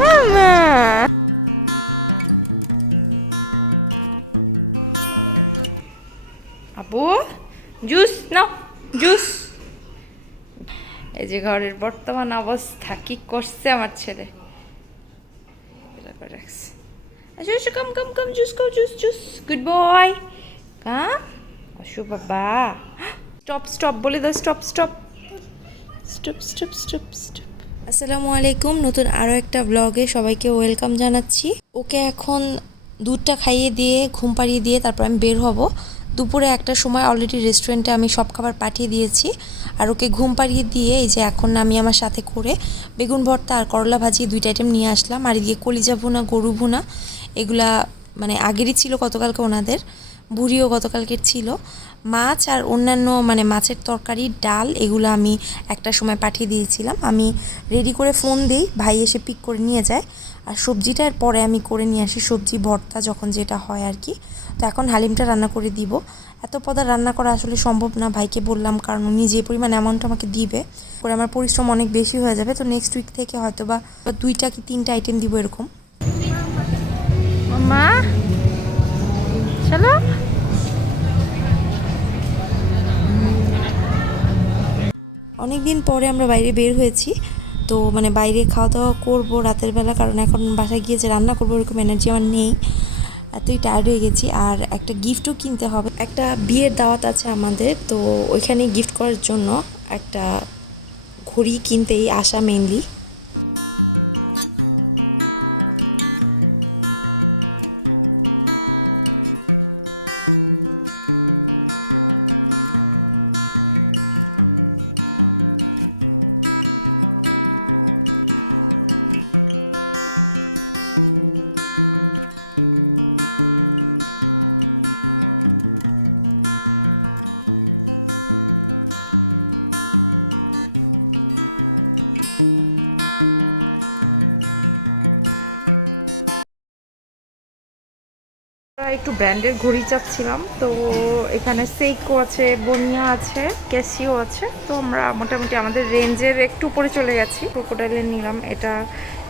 মামা আপু জুস নাও জুস। এই যে ঘরের বর্তমান অবস্থা কি করছে আমার ছেলে। কম কম কম জুস খাও জুস জুস গুড বয় কাম আসো বাবা। স্টপ স্টপ বলে দাও stop stop stop stop stop stop. আসসালামু আলাইকুম, নতুন আরও একটা ব্লগে সবাইকে ওয়েলকাম জানাচ্ছি। ওকে এখন দুধটা খাইয়ে দিয়ে ঘুম পাড়িয়ে দিয়ে তারপর আমি বের হব। দুপুরে একটা সময় অলরেডি রেস্টুরেন্টে আমি সব খাবার পাঠিয়ে দিয়েছি। আর ওকে ঘুম পাড়িয়ে দিয়ে এই যে এখন আমি আমার সাথে করে বেগুন ভর্তা আর করলা ভাজি দুইটা আইটেম নিয়ে আসলাম। আর এদিকে কলিজা ভুনা, গরু ভুনা, এগুলা মানে আগেরই ছিল গতকালকে ওনাদের, বুড়িও গতকালকের ছিল। মাছ আর অন্যান্য মানে মাছের তরকারি, ডাল, এগুলো আমি একটা সময় পাঠিয়ে দিয়েছিলাম। আমি রেডি করে ফোন দিই, ভাই এসে পিক করে নিয়ে যায়। আর সবজিটার পরে আমি করে নিয়ে আসি, সবজি ভর্তা যখন যেটা হয় আর কি। তো এখন হালিমটা রান্না করে দিব। এত পদা রান্না করা আসলে সম্ভব না, ভাইকে বললাম, কারণ উনি যে পরিমাণ অ্যামাউন্ট আমাকে দিবে করে আমার পরিশ্রম অনেক বেশি হয়ে যাবে। তো নেক্সট উইক থেকে হয়তো বা 2টা কি 3টা আইটেম দিব এরকম। মামা চলো। অনেক দিন পরে আমরা বাইরে বের হয়েছি, তো মানে বাইরে খাওয়া দাওয়া করবো রাতের বেলা, কারণ এখন বাসায় গিয়ে যে রান্না করবো এরকম এনার্জি আমার নেই, এতই টায়ার্ড হয়ে গেছি। আর একটা গিফটও কিনতে হবে, একটা বিয়ের দাওয়াত আছে আমাদের, তো ওইখানে গিফট করার জন্য একটা ঘড়ি কিনতেই আসা মেইনলি। একটু ব্র্যান্ডের ঘড়ি চাচ্ছিলাম, তো এখানে সেইকো আছে, বনিয়া আছে, ক্যাসিও আছে। তো আমরা মোটামুটি আমাদের রেঞ্জের একটু উপরে চলে গেছি। ক্রোকোডাইলের নিলাম, এটা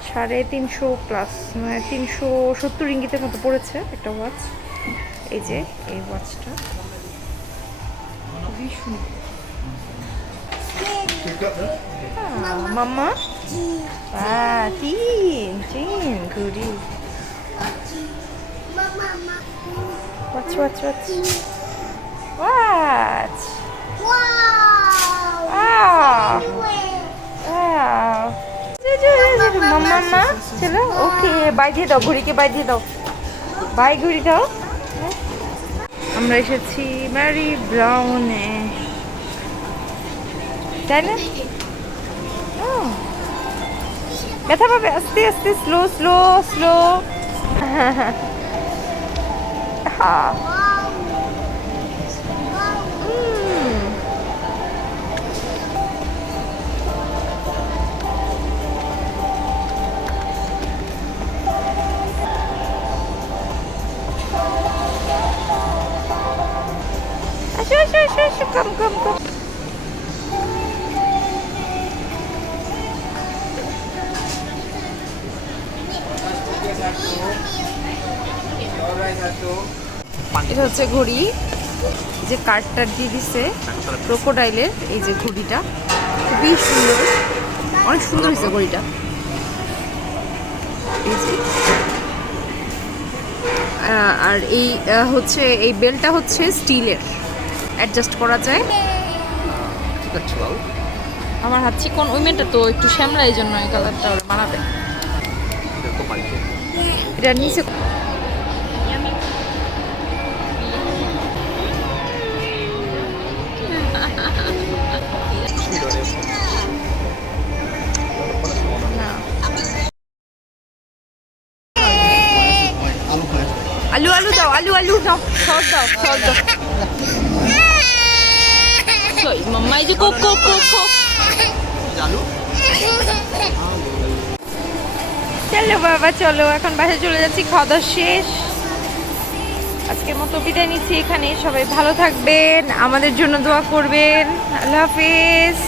350 প্লাস, মানে 370 রিঙ্গিতের মতো পড়েছে একটা ওয়াচ। এই যে এই ওয়াচটা খুবই সুন্দর। মাম্মা তিন ঘড়ি। Watch. Watch. Wow. Wow. Mama, चलो ओके बाय দিয়ে দাও, ঘড়িকে বাই দিয়ে দাও, বাই ঘড়ি দাও। আমরা এসেছি ম্যারি ব্রাউনে, তাই না? ব্যথা পাবে, আস্তে আস্তে, স্লো স্লো স্লো। হ্যাঁ আসো, কম। এটা হচ্ছে ঘড়ি, যে কার্ডটা দিয়ে দিছে ক্রোকোডাইলের, এই যে ঘড়িটা খুবই সুন্দর, অনেক সুন্দর হয়েছে ঘড়িটা। এই যে আর এই হচ্ছে এই বেলটা হচ্ছে স্টিলের, অ্যাডজাস্ট করা যায়। আমার হাত চিকন, ওই মেয়েটা তো একটু শ্যামলা, এই জন্য এই কালারটা ওরা বানাবে। এটা নিচে আলু দাও, আলু দাও, সস দাও। মাম্মা এই যে কোক। চলো বাবা চলো, এখন বাসায় চলে যাচ্ছি, খাওয়া দাওয়া শেষ। আজকের মতো বিদায় নিচ্ছি এখানে। সবাই ভালো থাকবেন, আমাদের জন্য দোয়া করবেন। আল্লাহ হাফিজ,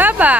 বাবা।